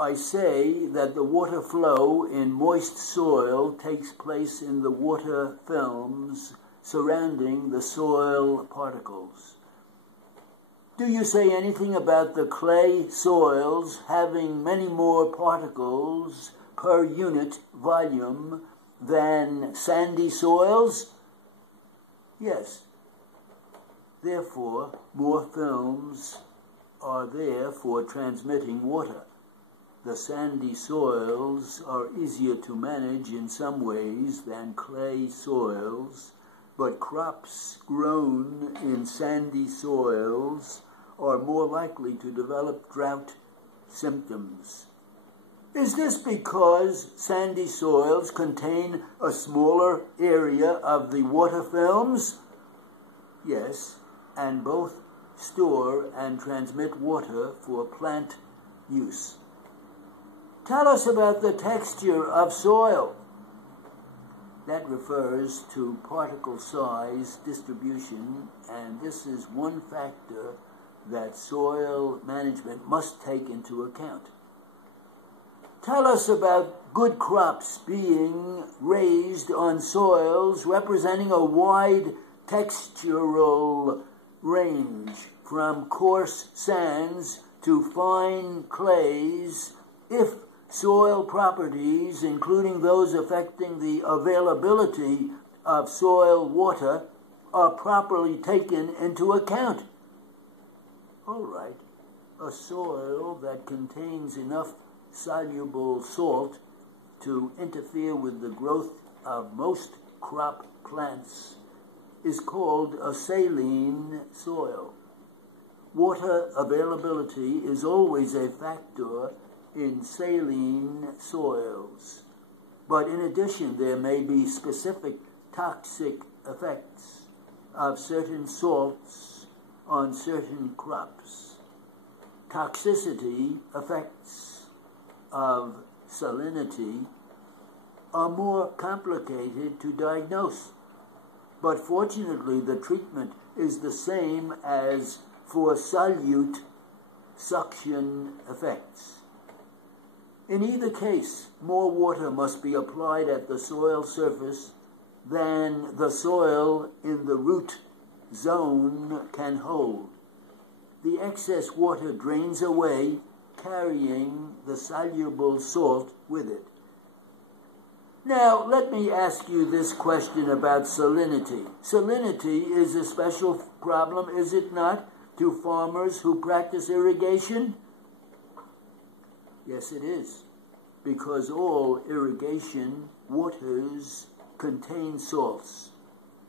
I say that the water flow in moist soil takes place in the water films surrounding the soil particles. Do you say anything about the clay soils having many more particles per unit volume than sandy soils? Yes. Therefore, more films are there for transmitting water. The sandy soils are easier to manage in some ways than clay soils, but crops grown in sandy soils are more likely to develop drought symptoms. Is this because sandy soils contain a smaller area of the water films? Yes, and both store and transmit water for plant use. Tell us about the texture of soil. That refers to particle size distribution, and this is one factor that soil management must take into account. Tell us about good crops being raised on soils representing a wide textural range, from coarse sands to fine clays, if soil properties, including those affecting the availability of soil water, are properly taken into account. All right, a soil that contains enough soluble salt to interfere with the growth of most crop plants is called a saline soil. Water availability is always a factor in saline soils, but in addition there may be specific toxic effects of certain salts on certain crops. Toxicity effects of salinity are more complicated to diagnose, but fortunately the treatment is the same as for solute suction effects. In either case, more water must be applied at the soil surface than the soil in the root zone can hold. The excess water drains away, carrying the soluble salt with it. Now, let me ask you this question about salinity. Salinity is a special problem, is it not, to farmers who practice irrigation? Yes, it is, because all irrigation waters contain salts.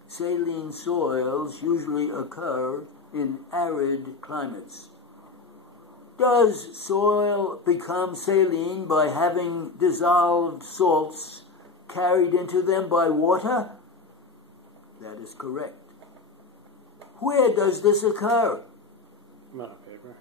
Saline soils usually occur in arid climates. Does soil become saline by having dissolved salts carried into them by water? That is correct. Where does this occur? Not on paper.